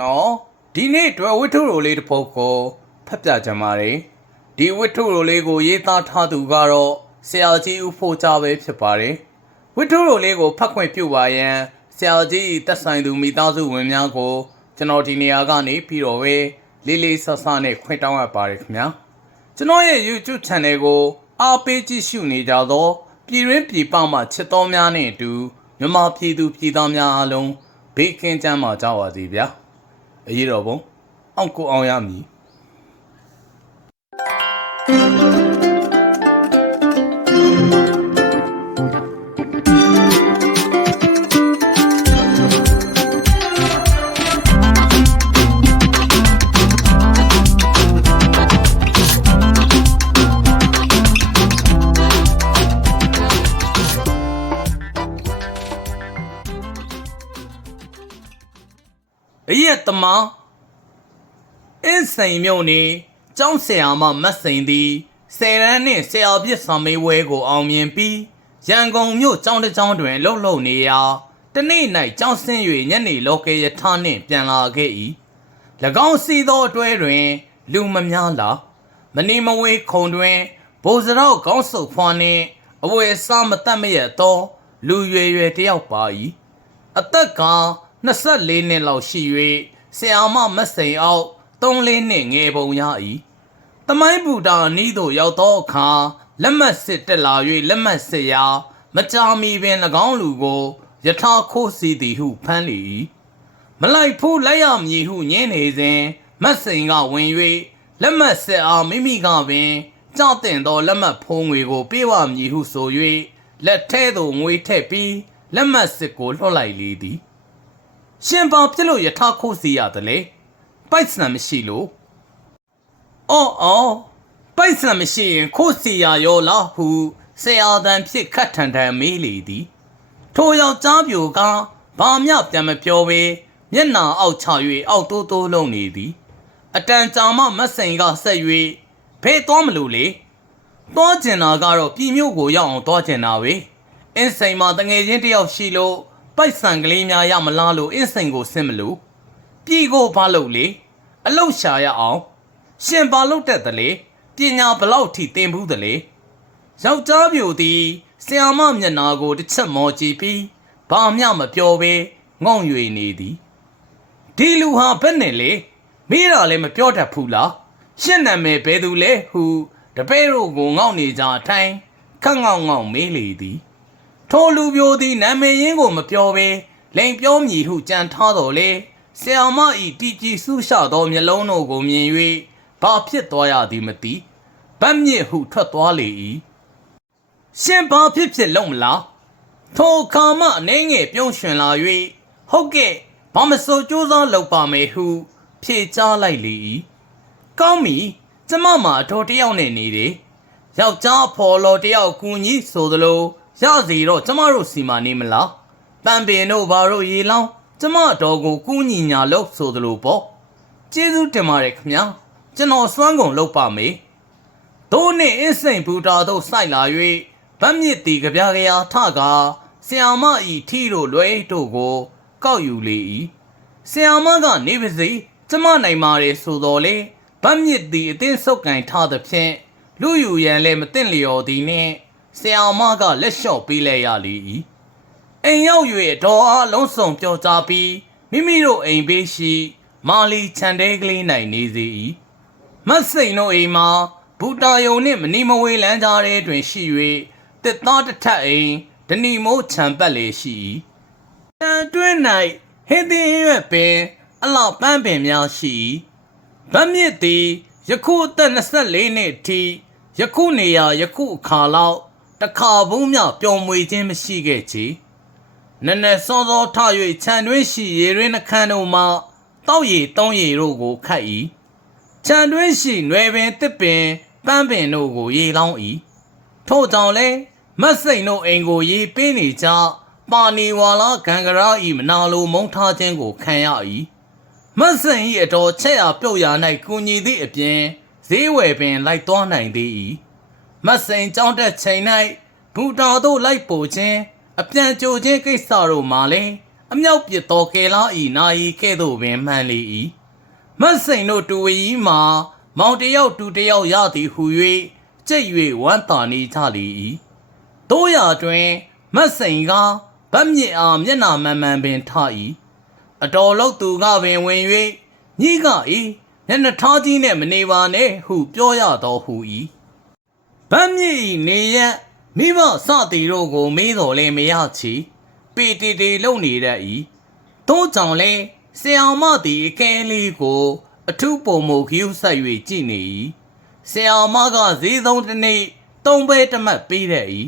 နော်ဒီနေ့တွေ့ဝတ္ထုရိုလေးတစ်ပုဒ်ကိုဖတ်ပြကြပါမယ်ဒီဝတ္ထုရိုလေးကိုရေးသားထားသူကတော့ဆရာကြီးဦးဖို့ကြပဲဖြစ်ပါတယ်ဝတ္ထုရိုလေးကိုဖတ်ခွင့်ပြုပါရန်ဆရာကြီးတက်ဆိုင်သူမိသားစုဝင်များကို ကျွန်တော်ဒီနေရာကနေပြီးတော့ပဲလေးလေးဆဆနဲ့ခွင့်တောင်းအပ်ပါတယ်ခင်ဗျာကျွန်တော်ရဲ့ YouTube Channel ကိုအားပေးကြည့်ရှုနေကြသောပြည်ရင်းပြည်ပမှချစ်တော်များနဲ့အတူမြန်မာပြည်သူပြည်သားများအားလုံးဘေးကင်းကြမ်းပါကြပါစေဗျာ အရေးတော်ပုံအောင်ကိုအောင်ရမည် အရက်သမားအင်းစိန်မြို့နေကျောင်းဆရာမမတ်စိန်သည်ဆယ်ရန်နှင့်ဆရာပြစ်စာမေးပွဲကိုအောင်မြင်ပြီးရန်ကုန်မြို့ကျောင်းတစ်ကျောင်းတွင်လှုပ်လှုပ်နေရာတနေ့၌ကျောင်းဆင်း၍ညနေလောကေယထာနှင့်ပြန်လာခဲ့၏၎င်းစီသောအတွဲတွင် လူမများလာမနေမဝေးခုံတွင်ဘိုးစရောက်ကောင်းစုပ်ဖွားနှင့်အဝယ်စားမတတ်မရသော လူရွယ်ရွယ်တယောက်ပါ၏အသက်က24နှစ်လောက်ရှိ၍ ဆရာမမတ်စိန်အောင်3-4နှစ်ငယ်ပုံရ၏တမိုင်းဘူတာအနီးသို့ရောက်သောအခါလက်မှတ်စစ်တက်လာ၍လက်မှတ်စစ်ရာမကြာမီပင်၎င်းလူကိုယထာခိုးစီသည်ဟုဖမ်းလေ၏မလိုက်ဖို့လိုက်ရမည်ဟုညင်းနေစဉ်မတ်စိန်ကဝင်၍လက်မှတ်စစ်အားမိမိကပင်ကြောက်တင်သောလက်မှတ်ဖုံးငွေကိုပေးဝမည်ဟုဆို၍လက်ထဲသို့ငွေထည့်ပြီးလက်မှတ်စစ်ကိုလွှတ်လိုက်လေသည် ရှင်ပါဖြစ်လို့ယထာခိုးစီရတယ်လေပိုက်ဆံမရှိလို့အော်အော်ပိုက်ဆံမရှိရင်ခိုးစီရရောလားဟုဆရာတန်ဖြစ်ခတ်ထန်ထန်မေးလေသည်ထိုယောက်ျားပြိုကဘာမျှပြန်မပြောဘဲမျက်နာအောက်ချ၍အောက်တိုးတိုးလုံးနေသည်အတန်ကြာမှမတ်စိန်ကဆက်၍ဖေးသွားမလို့လေသွားကျင်တာကတော့ပြည်မျိုးကိုရောက်အောင်သွားကျင်တာပဲအင်းစိန်မှာတငယ်ချင်းတယောက်ရှိလို့ ပိုက်ဆံကလေးများရမလားလို့အင်းစိန်ကိုဆင်းမလို့ပြည်ကိုဘာလုပ်လေအလုတ်ရှာရအောင်ရှင်ဘာလုပ်တတ်တယ်လေပညာဘလောက်ထိသင်ဘူးတယ်လေယောက်ျားပြိုသည်ဆီယာမမျက်နာကိုတစ်ချက်မော်ကြည့်ပြီးဘာမျှမပြောဘဲငေါ့၍နေသည်ဒီလူဟာဘယ်နဲ့လဲမေးတာလည်းမပြောတတ်ဘူးလားရှင့်နာမည်ဘယ်သူလဲဟုတပည့်တို့ကိုငေါ့နေကြအထိုင်ခန့်ငေါ့ငေါ့မေးလေသည် ထိုလူပြိုသည်နာမည်ရင်းကိုမပြောဘဲလိန်ပြောမည်ဟုကြံထားတော်လေဆီယမဤတီကြည်ဆူးရှသောမျက်လုံးတို့ကိုမြင်၍ဘာဖြစ်သွားရသည်မသိဗတ်မြစ်ဟုထွက်သွားလေ၏ရှင်ဘာဖြစ်ဖြစ်လုံးမလားထိုအခါမှအနေငယ်ပြုံးရွှင်လာ၍ဟုတ်ကဲ့ဘာမစိုးကြိုးစားလုပ်ပါမယ်ဟု ဖြေချလိုက်လေ၏ကောင်းပြီကျမမှာအတော်တယောက်နဲ့နေတယ်ယောက်ျားဖော်တော်တယောက်ကူညီဆိုသလို ရစီတော့ကျမတို့စီမာနေမလားတန်ပင်တို့ဘာတို့ရေလောင်းကျမတော်ကိုကူညီညာလို့ဆိုသလိုပေါ့ကျေးဇူးတင်ပါတယ်ခင်ဗျာကျွန်တော်စွမ်းကုန်လုပ်ပါမယ်သို့နှင့်အင်းစိန်ဘူတာတို့စိုက်လာ၍ဗတ်မြစ်တီကြပြားကရာထကာဆီယာမဤထီတို့လွဲတို့ကို ကောက်ယူလေ၏ဆီယာမကနေပါစေကျမနိုင်ပါれဆိုတော်လေဗတ်မြစ်တီအသင်းဆုပ်ကန်ထားသဖြင့်လူယူရန်လည်းမသိလျော်သည်နှင့် ဆီယာမကလက်လျှော့ပေးလိုက်ရလေ၏အိမ်ရောက်၍ဒေါ်အားလုံးစုံပြောကြားပြီးမိမိတို့အိမ်ဘေးရှိ မာလီခြံတဲကလေး၌နေစေ၏မတ်စိန်တို့အိမ်မှာဘူတာယုံနှင့်မနီမဝေးလမ်းကြားထဲတွင်ရှိ၍တစ်သားတစ်ထပ်အိမ်ဒဏီမိုးခြံပတ်လေရှိ၏တန်တွင်း၌ဟင်းသင်းရွက်ပင်အလောက်ပန်းပင်များရှိ၏ဗတ်မြစ်သည်ယခုအသက်24နှစ်အထိယခုနေရာယခုအခါလောက် တစ်ခါဘူးမြပျော်မွေခြင်းမရှိခဲ့ချေနက်နက်စောစောထ၍ခြံတွင်းရှိရေရင်းနှခမ်းတို့မှတောက်ရည်တုံးရည်တို့ကိုခတ်၏ခြံတွင်းရှိနွယ်ပင်တစ်ပင်ပန်းပင်တို့ကိုရေလောင်း၏ထို့ကြောင့်လဲမတ်စိန်တို့အိမ်ကိုရေပေးနေကြပါနီဝါလာဂံကရာဤမနာလိုမုံထားခြင်းကိုခံရ၏မတ်စိန်ဤအတော်ချက်ရပြုတ်ရ၌ကူညီသည့်အပြင်ဈေးဝယ်ပင်လိုက်သွားနိုင်သေး၏ မတ်စိန်ကြောင်းတက်ချိန်၌ဘူတာတို့လိုက်ပို့ခြင်းအပြန်ကြိုခြင်းကိစ္စတို့မှာလည်းအမြောက်ပစ်သောကေလာဤနာယီကဲ့သို့ပင်မှန်လေ၏မတ်စိန်တို့တူဝီမှာမောင်တယောက်တူတယောက်ရသည်ဟု၍ကြက်၍ဝမ်းသာနေကြလေ၏တို့ရတွင်မတ်စိန်ကဗတ်မြစ်အားမျက်နာမှန်မှန်ပင်ထ၏အတော်လောက်သူကပင်ဝင်၍ညီကဤမျက်နှာထားကြီးနှင့်မနေပါနဲ့ဟုပြောရတော်ဟူ၏ ဗတ်မြစ်ဤနေရက်မိဘစသည်တို့ကိုမေးတော်လဲမရချီပီတီတီလုံနေတတ်၏တို့ကြောင့်လဲဆရာမသည်အကဲလေးကို အထုပုံမခ ्यू ဆက်၍ကြည်နေ၏ဆရာမကဈေးသုံးတစ်နေ့သုံးပဲတစ်မှတ်ပေးတတ်၏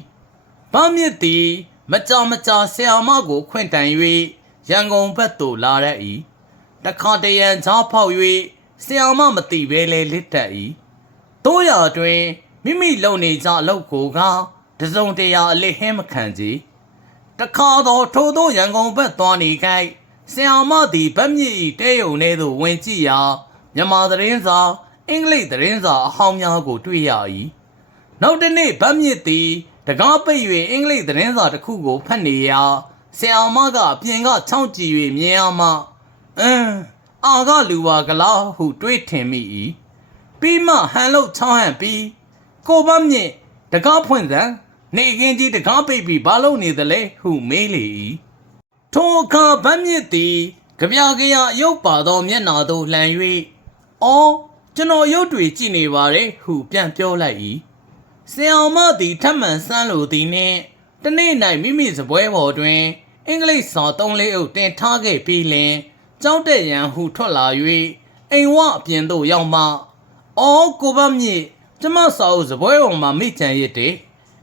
ဗတ်မြစ်သည်မကြာမကြာဆရာမကို ခွင့်တန်၍ရန်ကုန်ဘက်သို့လာတတ်၏တခါတရံချားဖောက်၍ဆရာမမသိဘဲလဲလစ်တတ်၏တို့ရတွင် မိမိလုံနေကြအလုပ်ကိုကတစုံတရာအလစ်ဟင်းမခံကြတခါတော့ထိုသောရန်ကုန်ဘက်သွားနေခိုက်ဆရာမသည်ဗတ်မြစ်ဤတဲယုံထဲသို့ဝင်ကြည့်ရာမြန်မာသတင်းစာအင်္ဂလိပ်သတင်းစာအဟောင်းများကို တွေ့ရ၏နောက်တစ်နေ့ဗတ်မြစ်သည်တကားပိတ်၍အင်္ဂလိပ်သတင်းစာတစ်ခုကိုဖတ်နေရာဆရာမကအပြင်ကချောင်းကြည့်၍မြင်ရမှအင်းအာကလူပါကလားဟုတွေးထင်မိ၏ပြီးမှဟန်လို့ချောင်းဟန်ပြီး ကိုဗတ်မြစ်တကားဖွင့်စံနေကင်းကြီးတကားပိတ်ပြီးဘာလို့နေသလဲဟုမေးလေ၏ထိုအခါဗတ်မြစ်သည်ကြပြကြရအယုတ်ပါသောမျက်နာသို့လှန်၍အော်ကျွန်တော်ရုပ်တွေကြည့်နေပါတယ်ဟုပြန်ပြောလိုက်၏ဆရာမသည်ထပ်မံဆန်းလိုသည်နှင့်တနေ့၌မိမိစပွဲပေါ်တွင်အင်္ဂလိပ်စာသုံးလေးအုပ်တင်ထားခဲ့ပြီးလင်ကြောက်တဲ့ရန်ဟုထွက်လာ၍အိမ်ဝအပြင်သို့ရောက်မှအော်ကိုဗတ်မြစ် ကျမစာအုပ်စပွဲပေါ်မှာမိချန်ရစ်တယ်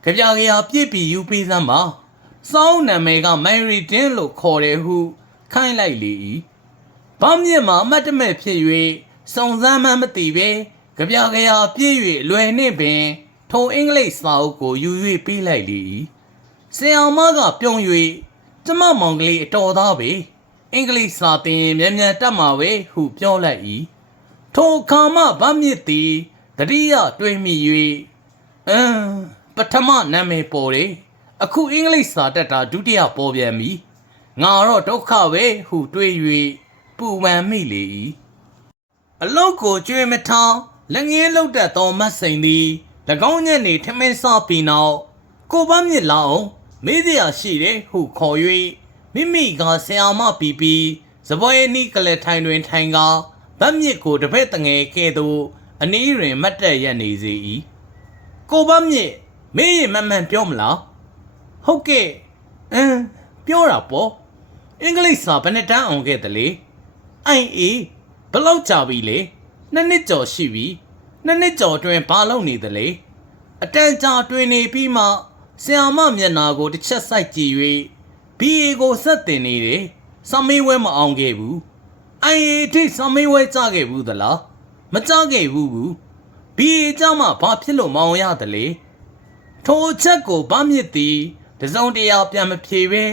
ကြပြကြရပြည့်ပြီးယူပေးစမ်းပါစောင်းနာမည်ကမယ်ရီတင်လို့ခေါ်တယ်ဟု ခိုင်းလိုက်လေ၏ဗမြစ်မှာအမတ်တမဲ့ဖြစ်၍စုံစမ်းမှန်းမသိပဲကြပြကြရပြည့်၍လွယ်နှင့်ပင်ထိုအင်္ဂလိပ်စာအုပ်ကိုယူ၍ပေးလိုက်လေ၏ဆရာမကပြုံး၍ကျမမောင်ကလေးအတော်သားပဲအင်္ဂလိပ်စာသင်ရင်မြန်မြန်တတ်မှာပဲဟုပြောလိုက်၏ထိုအခါမှဗမြစ်သည် တတိယတွေးမိ၍အင်းပထမနာမည်ပေါ်တယ်အခုအင်္ဂလိပ်စာတက်တာဒုတိယပေါ်ပြန်ပြီငါတော့ဒုက္ခပဲဟုတွေး၍ပူပန်မိလေ၏အလုတ်ကိုကြွေမထောင်းလက်ငင်းလုတ်တတ်သောမတ်စိန်သည်၎င်းညက်နေထမင်းစားပြီးနောက်ကိုပန်းမြစ်လာအောင်မေးစရာရှိတယ်ဟုခေါ်၍မိမိကဆရာမပီပီစပွဲနီးကလေးထိုင်တွင်ထိုင်ကာဗတ်မြစ်ကိုတစ်ဖက်တငယ်ကဲ့သို့ အနည်းတွင်မတ်တက်ရက်နေစေ၏ကိုဗတ်မြစ်မေးရင်မမှန်ပြောမလားဟုတ်ကဲ့အင်းပြောတာပေါ့အင်္ဂလိပ်စာဘယ်နှစ်တန်းအောင်ခဲ့တယ်လေအိုင်အေးဘယ်လောက်ကြာပြီလေနှစ်နှစ်ကျော်ရှိပြီနှစ်နှစ်ကျော်အတွင်းဘာလုပ်နေသလဲအတန်ကြာတွင်နေပြီးမှဆီယာမမျက်နာကိုတစ်ချက်စိုက်ကြည့်၍ဘီအေကိုဆက်တင်နေတယ်စမေးဝဲမအောင်ခဲ့ဘူးအိုင်အေထိစမေးဝဲကြခဲ့ဘူးသလား မကြခဲ့ဘူးဘူးဘီအေကြမှာဘာဖြစ်လို့မအောင်ရသလဲထိုချက်ကိုဗမြစ်သည်တစုံတရာပြန်မဖြေပဲ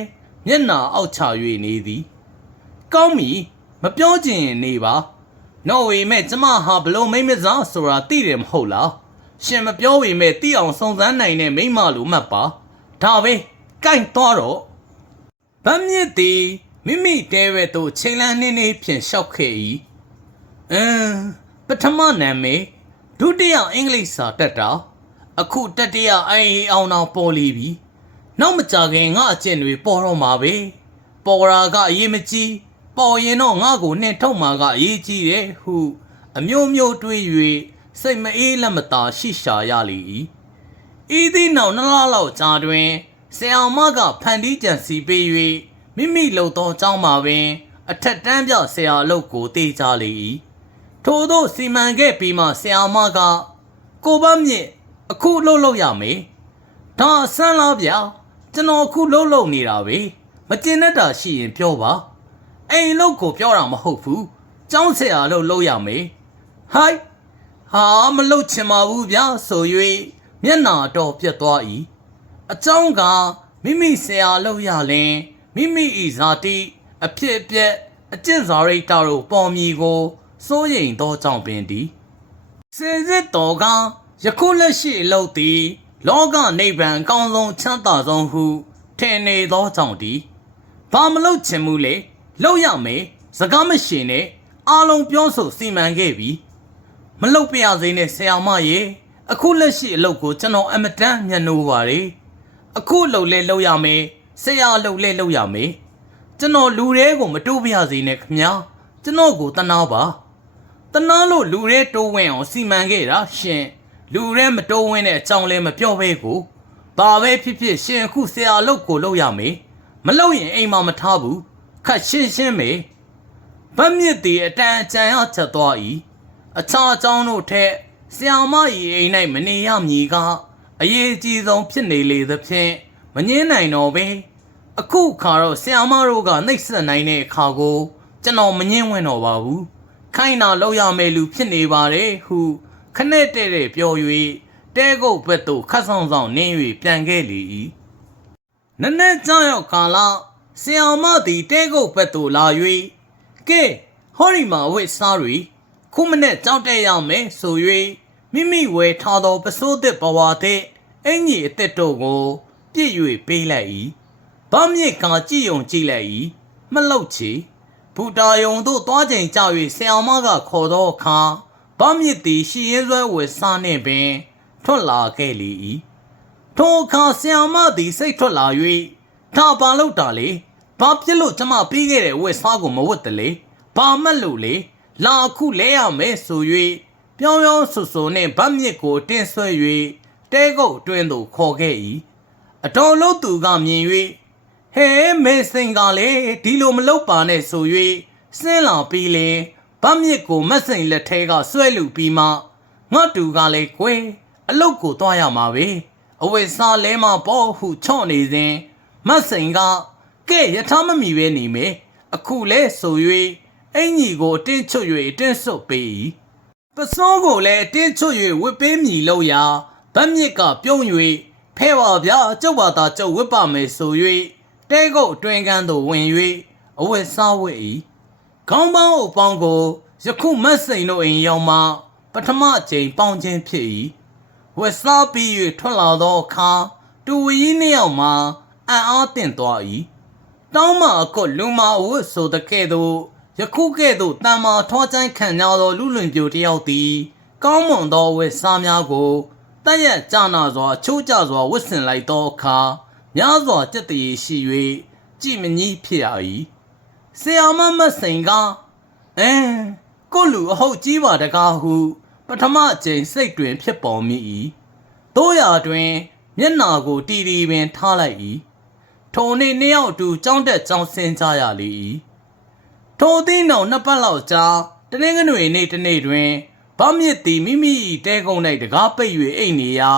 မျက်နာအောက်ချ၍နေသည် ကောင်းပြီမပြောချင်ရင်နေပါနော်ဝေမဲ့ကျမဟာဘလို့မိမ့်မစားဆိုတာသိတယ်မဟုတ်လားရှင်မပြောဝေမဲ့သိအောင်စုံစမ်းနိုင်တဲ့မိမလိုမှတ်ပါဒါပဲကြိုက်သွားတော့ဗမြစ်သည်မိမိတဲဝဲသို့ချိန်လန်းနေနေဖြင့်လျှောက်ခဲ့၏အင်း ပထမနာမည်ဒုတိယအင်္ဂလိပ်စာတက်တာအခုတတိယအိုင်အောင်အောင်ပေါ်လေပြီနောက်မကြခင်ငါအကျင့်တွေပေါ်တော့မှာပဲပေါ်ရာကအရေးမကြီးပေါ်ရင်တော့ငါ့ကိုနှင်ထုတ်မှာကအရေးကြီးတယ်ဟုအမျိုးမျိုးတွေး၍စိတ်မအေးလက်မသာရှိရှာရလေ၏ဤသည့်နောက်နှစ်လလောက်ကြာတွင်ဆရာမကဖန်တီးကြံစီပေး၍မိမိလုံသောအကြောင်းမှာပင် အထက်တန်းပြဆရာအလုပ်ကိုတေးကြလေ၏ ထို့သောစီမံခဲ့ပြီးမှဆရာမက ကိုဘမြင့်အခုလှုပ်လှုပ်ရမေဒါဆန်းလားဗျာကျွန်တော်အခုလှုပ်လှုပ်နေတာပဲမကျင်တတ်တာရှိရင်ပြောပါအိမ်လှုပ်ကိုပြောတာမဟုတ်ဘူးကျောင်းဆရာလှုပ်လှုပ်ရမေဟိုက်ဟာမလှုပ်ချင်ပါဘူးဗျာဆို၍မျက်နာတော့ပြတ်သွား၏အကျောင်းကမိမိဆရာလှုပ်ရလင်မိမိဤဇာတိအဖြစ်အပျက်အကျင့်စာရိတ္တတို့ပေါ်မြီကို စိုးရိမ်သောကြောင့်ပင်သည်စင်စစ်တော်ကယခုလက်ရှိအလုပ်သည် လောကနိဗ္ဗာန်အကောင်းဆုံးချမ်းသာဆုံးဟုထင်နေသောကြောင့်သည်ဘာမလုပ်ချင်ဘူးလေလုပ်ရမယ်စကားမရှင်နဲ့အားလုံးပြောဆိုစီမံခဲ့ပြီမလုပ်ပြရစေနဲ့ဆရာမရေအခုလက်ရှိအလုပ်ကိုကျွန်တော်အမတန်မျက်နှိုးပါတယ်အခုအလုပ်လဲလုပ်ရမယ်ဆရာအလုပ်လဲလုပ်ရမယ်ကျွန်တော်လူတွေကိုမတိုးပြရစေနဲ့ခင်ဗျာကျွန်တော်ကိုတနာပါ တနာလို့လူတွေတိုးဝင်အောင်စီမံခဲ့တာရှင်လူတွေမတိုးဝင်တဲ့အကြောင်းလဲမပြောဘဲကိုဘာပဲဖြစ်ဖြစ်ရှင်အခုဆရာအလုပ်ကိုလုပ်ရမယ်မလုပ်ရင်အိမ်မှာမထားဘူးခက်ရှင်းရှင်းမေဗတ်မြစ်တီအတန်အကြံရချက်သွား၏အခြားအကြောင်းတို့ထက်ဆရာမကြီးအိမ်၌မနေရမည်ကအရေးအကြီးဆုံးဖြစ်နေလေသဖြင့်မငင်းနိုင်တော့ပဲအခုခါတော့ဆရာမတို့ကနှိပ်စက်နိုင်တဲ့အခါကိုကျွန်တော်မငင်းဝင်တော့ပါဘူး ခိုင်းတာလောက်ရမယ်လူဖြစ်နေပါတယ်ဟုခနဲ့တဲ့တဲ့ပြော၍တဲကုတ်ဘက်သို့ခတ်ဆောင်ဆောင်နင်း၍ပြန်ခဲ့လေ၏နည်းနည်းကြောက်ရောက်ကာလဆရာမသည်တဲကုတ်ဘက်သို့လာ၍ကဲဟောဒီမှာဝိစားရီခုမနဲ့ကြောက်တဲ့ရမယ်ဆို၍မိမိဝယ်ထားသောပစိုးသစ်ဘဝတဲ့အင်ကြီးအသက်တို့ကိုပြည့်၍ပေးလိုက်၏ဗမ်းမြစ်ကကြည့်ုံကြည့်လိုက်၏မလောက်ချေ ဘူတာယုံတို့သွားချိန်ကြ၍ဆရာမကခေါ်သောအခါဗမ်းမြစ်သည်ရှီရဲဆွဲဝယ်စားနှင့်ပင်ထွက်လာခဲ့လေ၏ထိုအခါဆရာမသည်စိတ်ထွက်လာ၍ဒါပါလို့တာလေဘာဖြစ်လို့ကျမပြီးခဲ့တဲ့ဝယ်စားကိုမဝတ်တလေဘာမှတ်လို့လေလာအခုလဲရမယ်ဆို၍ပြောင်းပြောင်းဆူဆူနှင့်ဗတ်မြစ်ကိုတင်းဆွဲ၍တဲကုတ်တွင်သို့ခေါ်ခဲ့၏အတော်လို့သူကမြင်၍ ဟဲမေစင်ကလေဒီလိုမလုပ်ပါနဲ့ဆို၍စင်းလာပြီးလင်ဗတ်မြစ်ကိုမက်စိန်လက်ထဲကဆွဲလူပြီးမှငါတူကလည်းကွယ်အလုတ်ကိုတွားရမှာပဲအဝိစားလဲမပေါ်ဟုချော့နေစဉ်မက်စိန်ကကဲရထားမမီပဲနေမယ်အခုလဲဆို၍အင်ကြီးကိုအတင်းချွတ်၍အတင်းဆုပ်ပေး၏ပစိုးကိုလည်းအတင်းချွတ်၍ဝစ်ပေးမည်လို့ရာဗတ်မြစ်ကပြုံး၍ဖဲပါဗျာကျုပ်ပါသာကျုပ်ဝစ်ပါမယ်ဆို၍ တဲကုတ်အတွင်ကန်းသို့ဝင်၍အဝတ်စားဝတ်၏ခေါင်းပေါင်းအပေါင်းကိုယခုမတ်စိန်တို့အိမ်ရောက်မှပထမအကြိမ်ပေါင်းခြင်းဖြစ်၏ဝတ်စားပြီး၍ထွက်လာသောအခါတူဝီနှစ်ယောက်မှအံ့အားသင့်သွား၏တောင်းမအကွလူမာအဝတ်ဆိုတဲ့ကဲ့သို့ယခုကဲ့သို့တန်မာထောချိုင်းခံကြသောလူလွင်ပြိုတယောက်သည်ကောင်းမွန်သောဝတ်စားများကိုတည့်ရက်ကြနာစွာအချိုးကျစွာဝတ်ဆင်လိုက်သောအခါ များစွာကြက်တည်ရှိ၍ကြည်မငြီးဖြစ်ရ၏ဆရာမမတ်စိန်ကအင်းကိုလူအဟုတ်ကြီးပါတကားဟု ပထမအကြိမ်စိတ်တွင်ဖြစ်ပေါ်မိ၏တို့ရာတွင်မျက်နာကိုတီတီပင်ထားလိုက်၏ထိုနေ့နှစ်ယောက်အတူကြောင်းတက်ကြောင်းဆင်းကြရလေ၏ထိုသည့်နောက်နှစ်ပတ်လောက်ကြာတနင်္ဂနွေနေ့တစ်နေ့တွင်ဗမြစ်သည်မိမိ၏တဲကုန်း၌တကားပိတ်၍အိတ်နေရာ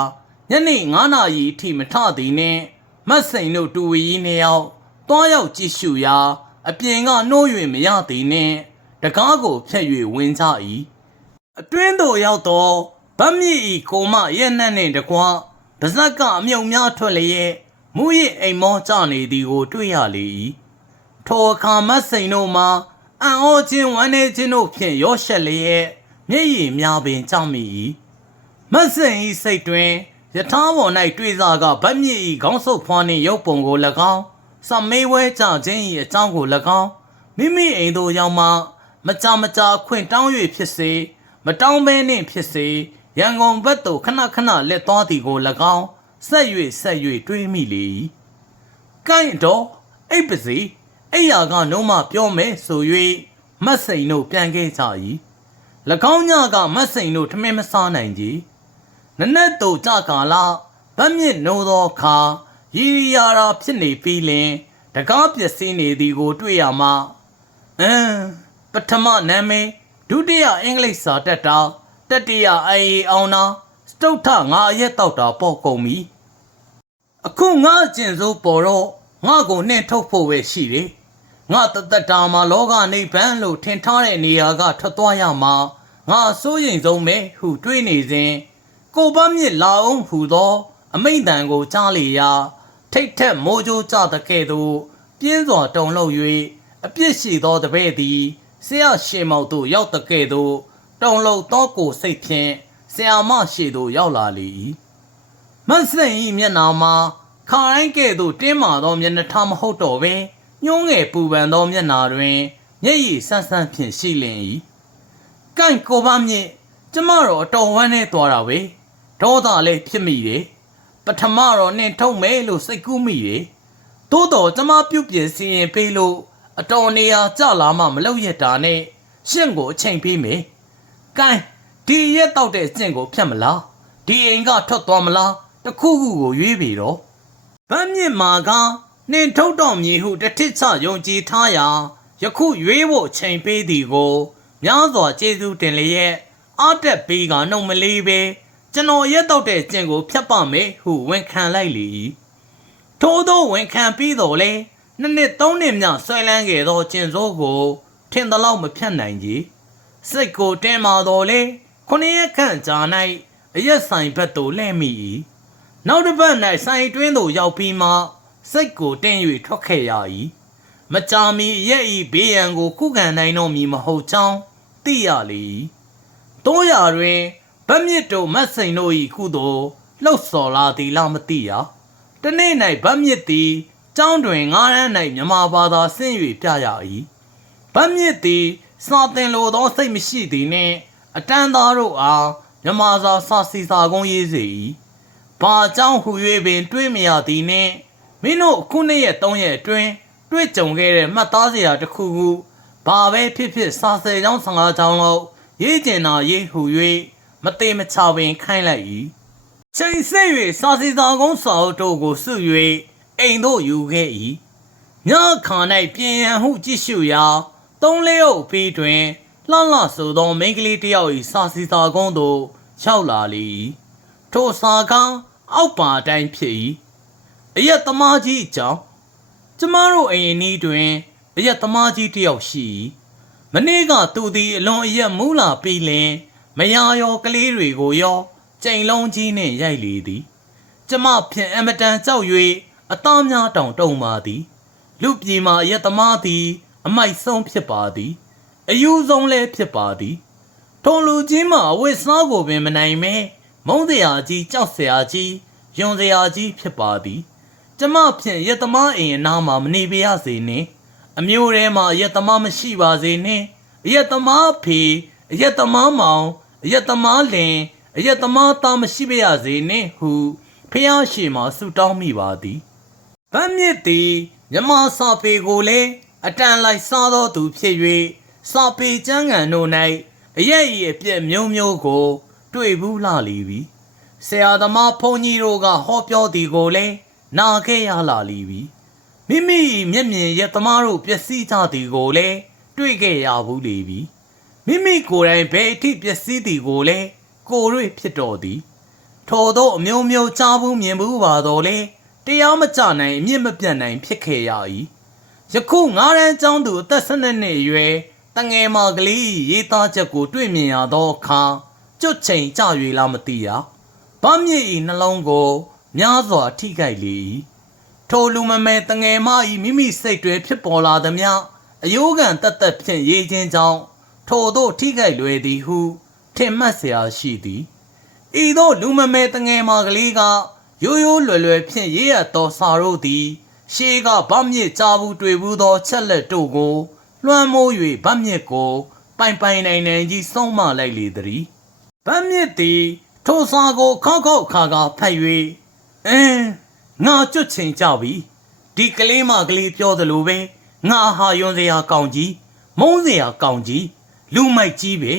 ညနေ9နာရီအထိမထသည်နှင့် မတ်စိန်တို့တူဝီကြီးနှစ်ယောက်တွားရောက်ကြည့်ရှုရာ အပြင်ကနှိုး၍မရသည်နှင့်တကားကိုဖြတ်၍ဝင်ကြ၏အတွင်းသို့ရောက်သောဗမြစ်၏ကိုမရဲ့နှက်နှင့်တကွဗဇက်ကအမြုံများထွက်လျက်မူ၏အိမ်မောကျနေသည်ကို တွေ့ရလေ၏ထိုအခါမတ်စိန်တို့မှာအံ့ဩခြင်းဝမ်းနည်းခြင်းတို့ဖြင့်ရောရှက်လျက်မျက်ရည်များပင်ကြောက်မိ၏မတ်စိန်၏စိတ်တွင် ယထာပေါ်၌တွေ့စားကဗတ်မြစ်၏ခေါင်းဆုပ်ဖွားနှင့်ရုပ်ပုံကို၎င်းစမေးဝဲကြခြင်း၏အကြောင်းကို၎င်းမိမိအိမ်သို့ရောက်မှမကြမကြာခွင့်တောင်း၍ဖြစ်စေမတောင်းဘဲနှင့်ဖြစ်စေရန်ကုန်ဘက်သို့ခဏခဏလက်သွားသည်ကို၎င်းဆက်၍ဆက်၍တွေးမိလေ၏ကိုင်းတော့အိပ်ပစီအိယာကနှုံးမပြောမယ်ဆို၍မတ်စိန်တို့ပြန်ခဲ့ကြ၏၎င်းညကမတ်စိန်တို့ထမင်းမစားနိုင်ကြ နနက်တို့ကြကာလဗတ်မြင့်နိုးသောအခါရီရီယာရာဖြစ်နေပြီးလင်တကားပျက်စီးနေသည်ကို တွေ့ရမှအင်းပထမနာမည်ဒုတိယအင်္ဂလိပ်စာတက်တာတတိယအေးအောင်နာစတုထငါအရက်တောက်တာပေါ့ကုန်ပြီအခုငါအကျင့်စိုးပေါ်တော့ငါကိုနှင်ထုတ်ဖို့ပဲရှိတယ်ငါတသက်တာမှာလောကနေဗန်းလို့ထင်ထားတဲ့နေရာကထွက်သွားရမှာငါအစိုးရင်ဆုံးပဲဟုတွေးနေစဉ် ကိုပန်းမြစ်လာအောင်ဟူသော အမိန့်တန်ကိုကြားလေရာ ထိတ်ထက်မိုးကြိုးကြတဲ့ကဲ့သို့ပြင်းစွာတုန်လှုပ်၍အပြစ်ရှိသောတပည့်သည်ဆရာရှေမောက်သို့ရောက်တဲ့ကဲ့သို့တုန်လှုပ်သောကိုစိတ်ဖြင့်ဆရာမရှိသို့ရောက်လာလေ၏မတ်စိန်၏မျက်နာမှာခါတိုင်းကဲ့သို့တင်းမာသောမျက်နှာထားမဟုတ်တော့ဘဲညညှိုးငယ်ပူပန်သောမျက်နာတွင်မျက်ရည်ဆန်းဆန်းဖြင့်ရှိလင်၏ကန့်ကိုပါမြင့်ကျမတော့အတော်ဝမ်းနေသွားတာပဲ ဒေါသလည်းဖြစ်မိတယ်ပထမတော့နင်ထုတ်မယ်လို့စိတ်ကူးမိတယ်သို့တော်ကျမပြုတ်ပြင်စီရင်ပေးလို့အတော်နေရာကြလာမှမလုပ်ရတာနဲ့ရှင့်ကိုအချိန်ပေးမယ်ကန့်ဒီရက်တောက်တဲ့ကျင့်ကိုဖြတ်မလားဒီအိမ်ကထွက်သွားမလားတစ်ခုခုကိုရွေးပြီတော့ဗမ်းမြင့်မာကနှင်ထုတ်တော်မည်ဟုတထစ်ချယုံကြည်ထားရာယခုရွေးဖို့ချိန်ပေးသည်ကိုများစွာကျေးဇူးတင်လျက်အားတက်ပေးကနှုတ်မလေးပဲ ကျွန်တော်ရက်တော့တဲ့ကျင့်ကိုဖြတ်ပါမယ်ဟုဝန်ခံလိုက်လေ၏ထို့သောဝန်ခံပြီးတော့လေနှစ်နှစ်သုံးနှစ်မြဆွဲလန်းခဲ့သောကျင့်စိုးကို ထင်သလောက်မဖြတ်နိုင်ကြီးစိတ်ကိုတင်းမာတော်လေခုနှစ်ရက်ခန့်ကြာ၌အရက်ဆိုင်ဘက်သို့လှည့်မိ၏နောက်တစ်ပတ်၌ဆိုင်တွင်းသို့ရောက်ပြီးမှစိတ်ကိုတင်း၍ထွက်ခဲ့ရ၏မကြာမီအရက်ဤဘေးရန်ကိုခုခံနိုင်တော့မည်မဟုတ်ကြောင်းသိရလေ၏တိုးရတွင် ဗတ်မြစ်တို့မတ်စိန်တို့၏ကုသိုလ်လှုပ်ဆော်လာသည်လားမသိရတနေ့၌ဗတ်မြစ်သည်ကျောင်းတွင်ငားရမ်း၌မြမဘာသာဆင်း၍ပြရ၏ဗတ်မြစ်သည်စာသင်လိုသောစိတ်မရှိသည်နှင့်အတန်းသားတို့အားမြမစာစာစီစာကုန်းရေးစေ၏ဘာကြောင့်ဟူ၍ပင် တွေးမရသည်နှင့်မင်းတို့ခုနှစ်ရက်သုံးရက်အတွင်းတွေ့ကြုံခဲ့တဲ့မှတ်သားစရာတစ်ခုခုဘာပဲဖြစ်ဖြစ်စာဆယ်ချောင်း15ချောင်းလောက်ရေးကျင်တာရေးဟူ၍ မသေးမချပင်ခိုင်းလိုက်၏ချိန်ဆက်၍စာစီစာကုန်းစာအုပ်တို့ကိုစု၍အိမ်သို့ယူခဲ့၏ညခါ၌ပြင်ရန်ဟုကြည့်ရှုရာသုံးလေးအုပ်ဖေးတွင်လှလှဆိုသောမိန်းကလေးတစ်ယောက်၏စာစီစာကုန်းသို့ရောက်လာလေ၏ထိုစာကားအောက်ပါတိုင်းဖြစ်၏အရက်သမားကြီးအကြောင်းကျမတို့အိမ်အနီးတွင်အရက်သမားကြီးတစ်ယောက်ရှိ၏မနေ့ကသူသည်အလွန်အရက်မူးလာပြီးလင် မယာရောကလေးတွေကိုရောကြိမ်လုံးကြီးနှင့်ရိုက်လေသည် ကျမဖြင့်အမတန်ကြောက်၍အသားများတောင်တုံပါသည် လူပြည်မှာအရက်သမားသည် အမိုက်ဆုံးဖြစ်ပါသည် အယူဆုံးလည်းဖြစ်ပါသည်ထုံလူချင်းမှာအဝတ်စားကိုပင်မနိုင်မဲမုန်းစရာကြီးကြောက်စရာကြီးယွန်စရာကြီးဖြစ်ပါသည် ကျမဖြင့်ရက်သမားအိမ်အနားမှာမနေပါရစေနှင့်အမျိုးထဲမှာရက်သမားမရှိပါစေနှင့်အရက်သမားဖေအရက်သမားမောင် အရက်သမားလင်အရက်သမားသားမရှိပါရစေနှင့်ဟုဖះရှိမှဆုတောင်းမိပါသည်ဗမ်းမြစ်သည်မြမစာပေကိုလည်းအတန်လိုက်စားသောသူဖြစ်၍စာပေကျမ်းဂန်တို့၌အရက်ဤအပြည့်မျိုးမျိုးကို တွေ့ဘူးလာလီပြီဆရာသမားဘုန်းကြီးတို့ကဟောပြောသည်ကိုလည်းနာခဲ့ရလာလီပြီမိမိမျက်မြင်ရက်သမားတို့ပျက်စီးကြသည်ကိုလည်းတွေ့ခဲ့ရဘူးလေပြီ မိမိကိုယ်တိုင်ဘယ်အထိပျက်စီးသည်ကိုလည်းကိုယ်တွေ့ဖြစ်တော်သည်ထို့သောအမျိုးမျိုးကြားဘူးမြင်ဘူးပါတော့လေတရားမကြနိုင်အမြင့်မပြတ်နိုင်ဖြစ်ခဲ့ရ၏ယခုငားရန်ကျောင်းသူအသက်၁၂နှစ်အရွယ်တငယ်မကလေးရေးသားချက်ကို တွေ့မြင်ရသောအခါကြွတ်ချိန်ကြ၍လားမသိရဗမ်းမြစ်၏နှလုံးကိုများစွာထိခိုက်လေ၏ထိုလူမမဲတငယ်မ၏မိမိစိတ်တွေဖြစ်ပေါ်လာသည်များအယိုးကန်တက်တက်ဖြင့်ရေးခြင်းကြောင့် ထိုတို့ထိခိုက်လွယ်သည်ဟုထင်မှတ်เสียရှိသည် ဤသို့လူမမဲတငယ်မကလေးကရိုးရိုးလွယ်လွယ်ဖြင့်ရေးရသောစာတို့သည် ရှေးကဗမြင့်ကြားဘူးတွေ့ဘူးသောချက်လက်တို့ကို လွှမ်းမိုး၍ဗမြင့်ကို ပိုင်ပိုင်နိုင်နိုင်ကြီးဆုံးမလိုက်လေသည်ဗမြင့်သည်ထိုစာကိုခောက်ခောက်ခါခါဖတ်၍အင်းငါကြွတ်ချင်ကြပြီဒီကလေးမကလေးပြောသလိုပဲငါဟာယွန်စရာကောင်းကြီးမုန်းစရာကောင်းကြီး လူမိုက်ကြီးပဲ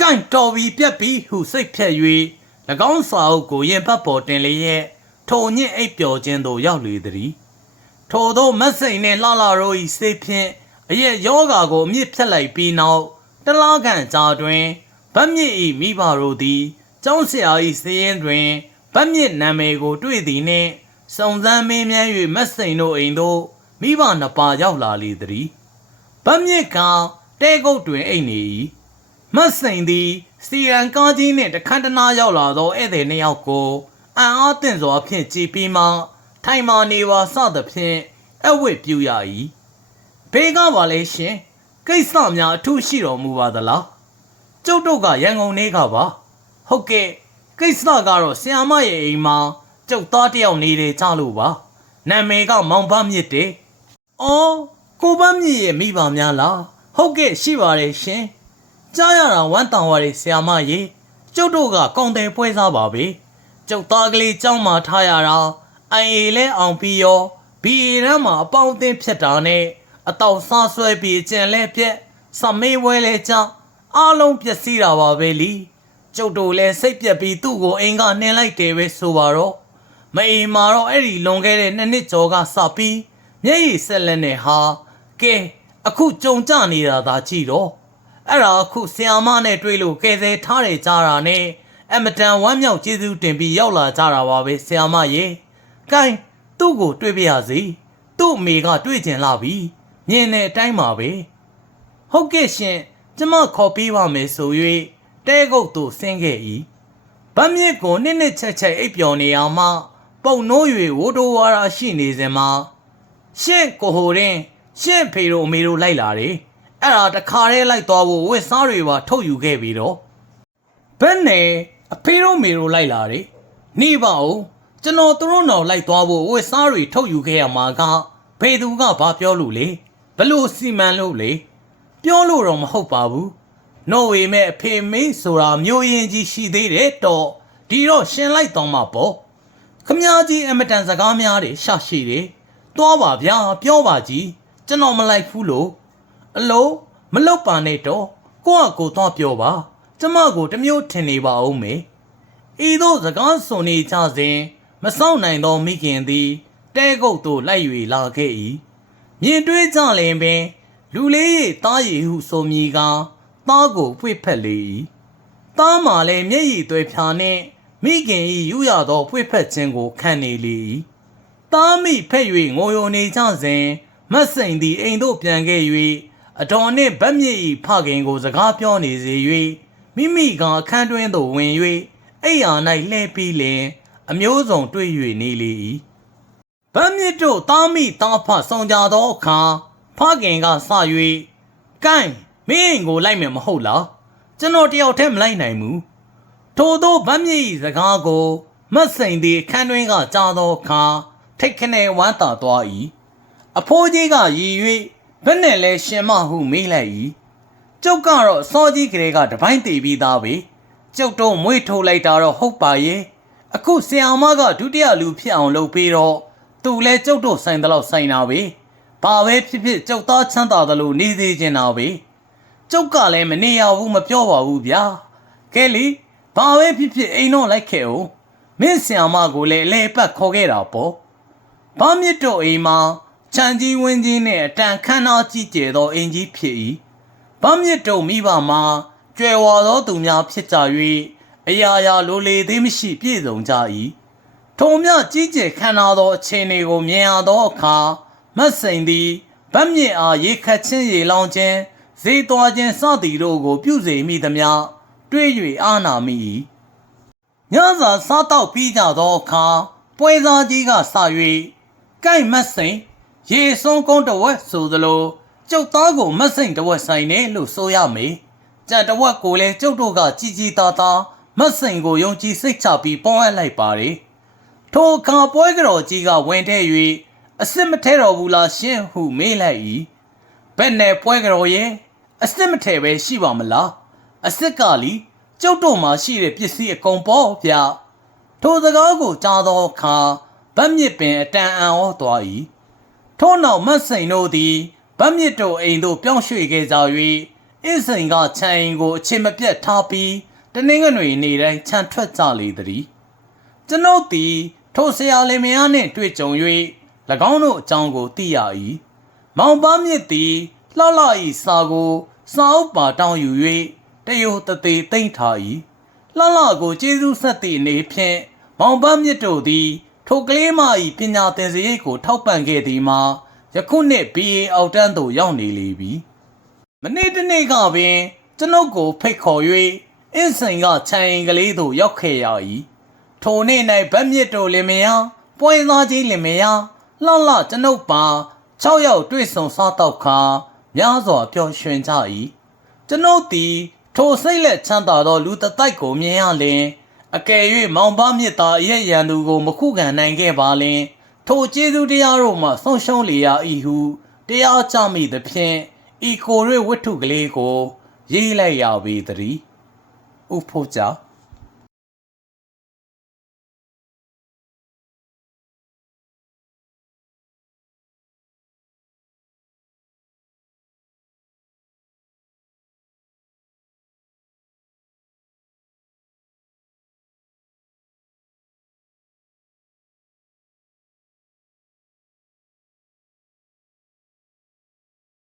ကန့်တော်ပြီးပြက်ပြီးဟုစိတ်ဖြတ်၍၎င်းစာအုပ်ကိုရင်ဘတ်ပေါ်တင်လျက်ထိုညစ်အိပ်ပျော်ခြင်းသို့ရောက်လေသည်ထိုသောမတ်စိန်နှင့်လှလှတို့၏စိတ်ဖြင့်အရက်ယောဂါကိုအမြင့်ဖြတ်လိုက်ပြီးနောက်တလားခန့်ကြာတွင်ဗတ်မြင့်၏မိဘတို့သည်ကျောင်းဆရာ၏စည်ရင်တွင်ဗတ်မြင့်နာမည်ကို တွေ့သည်နှင့်စုံစမ်းမင်းမြန်း၍မတ်စိန်တို့အိမ်သို့မိဘနှစ်ပါးရောက်လာလေသည်ဗတ်မြင့်က တဲကုတ်တွင်အိတ်နေ၏မတ်စိန်သည်စီရန်ကားကြီးနှင့်တခန့်တနာရောက်လာသောဧည့်သည်နှစ်ယောက်ကိုအံ့အားသင့်စွာဖြင့်ကြည်ပြီးမှထိုင်မာနေပါစသဖြင့်အဝတ်ပြူရ၏ဘေးကပါလေရှင်ကိစ္စများအထူးရှိတော်မူပါသလားကျုပ်တို့ကရန်ကုန်နေကပါဟုတ်ကဲ့ကိစ္စကတော့ဆီယမရဲ့အိမ်မှာကျုပ်သားတယောက်နေတယ်ကြလို့ပါနာမည်ကမောင်ပန်းမြစ်တယ်အော်ကိုပန်းမြင့်ရဲ့မိဘများလား ဟုတ်ကဲ့ရှိပါတယ်ရှင်ကြားရတာဝမ်းတောင်ရတဲ့ဆရာမရေကျုပ်တို့ကကောင်းတယ်ပွဲစားပါပဲကျုပ်သားကလေးကြောင်းမှာထားရတာအိုင်အေလဲအောင်ပြီးရောဘီအေရမ်းမှာအပေါင်းအသင်းဖြစ်တာနဲ့အတော့စားဆွဲပြီးအကျန်လဲပြက်စမေးဝဲလဲကြောင်းအားလုံးပျက်စီးတာပါပဲလीကျုပ်တို့လည်းစိတ်ပြက်ပြီးသူ့ကိုအိမ်ကနှင်းလိုက်တယ်ပဲဆိုပါတော့မအေးမာတော့အဲ့ဒီလွန်ခဲ့တဲ့နှစ်နှစ်ကျော်ကစပြီးမျက်ရည်ဆက်လက်နဲ့ဟာကဲ အခုကြုံကြနေတာသာကြည့်တော့အဲ့ဒါအခုဆီယာမနဲ့တွေ့လို့ကဲဆဲထားတယ်ကြတာနဲ့အမတန်ဝမ်းမြောက်ကျေးဇူးတင်ပြီးရောက်လာကြတာပါပဲဆီယာမရေ။ကဲသူ့ကိုတွေ့ပြရစီသူ့အမေကတွေ့ကျင်လာပြီမြင်တဲ့အတိုင်းပါပဲ။ဟုတ်ကဲ့ရှင်ကျမခေါ်ပေးပါမယ်ဆို၍တဲကုတ်သူဆင်းခဲ့၏ဗတ်မြစ်ကိုနှစ်နှစ်ချက်ချက်အိပ်ပျော်နေအောင်မှ ပုံနိုး၍ဝိုးတိုးဝါရာရှိနေစဉ်မှာရှင့်ကိုဟိုရင် ရှင့်ဖေတို့အမေတို့လိုက်လာတယ်အဲ့ဒါတခါတည်းလိုက်သွားဖို့ဝစ်စားတွေပါထုတ်ယူခဲ့ပြီးတော့ဘယ်နဲ့အဖေတို့မေတို့လိုက်လာတယ်နေပါဦးကျွန်တော်သူတို့တော်လိုက်သွားဖို့ဝစ်စားတွေထုတ်ယူခဲ့ရမှာကဖေသူကဘာပြောလို့လဲဘလို့စီမံလို့လဲပြောလို့တော့မဟုတ်ပါဘူးနော်ဝေမဲ့အဖေမေးဆိုတာမျိုးရင်ကြီးရှိသေးတယ်တော့ဒီတော့ရှင်းလိုက်တော့မှာပေါ့ခမ ्या ကြီးအမတန်စကားများတယ်ရှာရှိတယ်။သွားပါဗျာပြောပါကြီး ကျွန်တော်မလိုက်ဘူးလို့အလိုမလောက်ပါနဲ့တော့ကိုယ့်အကိုသွားပြောပါကျမကိုတစ်မျိုးထင်နေပါဦးမေ။ဤသို့စကားဆိုနေကြစဉ်မဆောင်နိုင်သောမိခင်သည်တဲကုတ်သို့လိုက်၍လာခဲ့၏။မြင်တွေ့ကြလင်ပင် လူလေး၏တားရည်ဟုဆိုမိကားသားကိုဖွေ့ဖက်လေ၏။သားမာလည်းမျက်ရည်သွေးဖြာနှင့်မိခင်၏ယူရသောဖွေ့ဖက်ခြင်းကိုခံနေလေ၏သားမိဖက်၍ငိုယိုနေကြစဉ် မတ်စိန်သည်အိမ်သို့ပြန်ခဲ့၍အတော်နှင့်ဗတ်မြစ်၏ဖခင်ကိုစကားပြောနေစေ၍မိမိကအခန်းတွင်သို့ဝင်၍အိယာ၌လှည့်ပြီးလင် အမျိုးစုံတွေ့၍နေလေ၏ဗတ်မြစ်တို့သားမိသားဖဆောင်ကြသောအခါဖခင်ကစ၍ကဲမင်းအိမ်ကိုလိုက်မယ်မဟုတ်လားကျွန်တော်တယောက်တည်းမလိုက်နိုင်ဘူးထို့သောဗတ်မြေ၏စကားကိုမတ်စိန်သည်ခန်းတွင်းကကြားသောအခါထိတ်ခနဲဝမ်းသာသွား၏ အဖိုးကြီးကရည်၍ဘယ်နဲ့လဲရှင်မဟုမေးလိုက်၏ကျုပ်ကတော့စောကြီးကလေးကတပိုင်းတည်ပြီးသားပဲကျုပ်တော့မွေးထုတ်လိုက်တာတော့ဟုတ်ပါရဲ့အခုဆီအောင်မကဒုတိယလူဖြစ်အောင်လုပ်ပြီးတော့သူလဲကျုပ်တို့ဆိုင်တယ်လို့ဆိုင်တာပဲဘာပဲဖြစ်ဖြစ်ကျုပ်သားချမ်းသာတယ်လို့နေသေးခြင်းတာပဲကျုပ်ကလည်းမနေရဘူးမပြောပါဘူးဗျာကဲလီဘာပဲဖြစ်ဖြစ်အိမ်တော့လိုက်ခဲ့အောင်မင်းဆ iam မကိုလည်းအလဲပတ်ခေါ်ခဲ့တာပေါ့ဘာမြစ်တော့အိမ်မှာ ခြံကြီးဝင်းကြီးနဲ့အတန်ခမ်းနားကြီးကျယ်သောအိမ်ကြီးဖြစ်၏ဘာမြစ်တော့မိဘမှာကျွယ်ဝသောသူများဖြစ်ကြ၍အရာရာလိုလေသေးမရှိပြည့်စုံကြ၏ထုံမြကြီးကျယ်ခမ်းနားသောအခြေအနေကိုမြင်ရသောအခါမတ်စိန်သည်ဗတ်မြစ်အားရေခတ်ချင်းရေလောင်းခြင်းဈေးသွားခြင်းစသည်တို့ကို ပြုစေမိသမျှတွေ့၍အာနာမိ၏ညစာစားတော့ပြီးကြသောအခါပွဲစားကြီးကစ၍ကိုက်မတ်စိန် ရေစွန်းကုန်းတစ်ဝက်ဆိုသလိုကျုပ်သားကိုမတ်စိန်တစ်ဝက်ဆိုင်နေလို့ဆိုရမေကြံတစ်ဝက်ကိုလည်းကျုပ်တို့ကကြီးကြီးသားသားမတ်စိန်ကိုယုံကြည်စိတ်ချပြီးပေါင်းအပ်လိုက်ပါ रे ထိုအခါပွဲကတော်ကြီးကဝင်ထဲ၍အစစ်မထဲတော်ဘူးလားရှင်းဟုမေးလိုက်၏ဘယ်နဲ့ပွဲကတော်ရဲ့အစစ်မထဲပဲရှိပါမလားအစစ်ကလီကျုပ်တို့မှာရှိတဲ့ပစ္စည်းအကုန်ပေါ့ဗျာထိုစကားကိုကြားသောအခါဗတ်မြစ်ပင်အတန်အံ့ဩသွား၏ ထို့နောက်မတ်စိန်တို့သည်ဗတ်မြစ်တို့အိမ်သို့ပြောင်းရွှေ့ခဲ့ကြ၍အင်းစိန်ကခြံအိမ်ကိုအချိန်မပြတ်ထားပြီးတနင်္ဂနွေနေ့တိုင်းခြံထွက်ကြလေသည်ကျွန်ုပ်သည်ထိုဆရာလင်မယားနှင့်တွေ့ကြုံ၍၎င်းတို့အကြောင်းကိုသိရ၏မောင်ပန်းမြင့်သည်လှလှ၏စာကိုစာအုပ်ပါတောင်းယူ၍တယိုတသေးသိမ့်ထား၏လှလှကိုကျေးဇူးဆက်သည့်အနေဖြင့်မောင်ပန်းမြင့်တို့သည် ထိုကလေးမ၏ပညာသင်စရိတ်ကိုထောက်ပံ့ခဲ့သည်မှာယခုနှစ် BA အောက်တန်းသို့ရောက်နေလေပြီမနေ့တနေ့ကပင်ကျွန်ုပ်ကိုဖိတ်ခေါ်၍အင်းစိန်ကခြံအိမ်ကလေးသို့ရောက်ခဲ့ရ၏ထိုနေ့၌ဗတ်မြစ်တို့လင်မယားပွဲသားကြီးလင်မယားလှလှကျွန်ုပ်ပါ6ယောက်တွေ့ဆုံစားတော့ခါများစွာပျော်ရွှင်ကြ၏ကျွန်ုပ်သည်ထိုစိတ်လက်ချမ်းသာသောလူတတိုက်ကိုမြင်ရလျင် အကယ်၍မောင်ပမြစ်သားအရဲ့ရန်သူကို မခုခံနိုင်ခဲ့ပါလျင်ထိုကျေးဇူးတရားတို့မှဆုံးရှုံးလေရ၏ဟုတရားကြမိသဖြင့်ဤကိုရွေဝတ္ထုကလေးကို ရေးလိုက်ရပေသည်ဥဖို့ကြ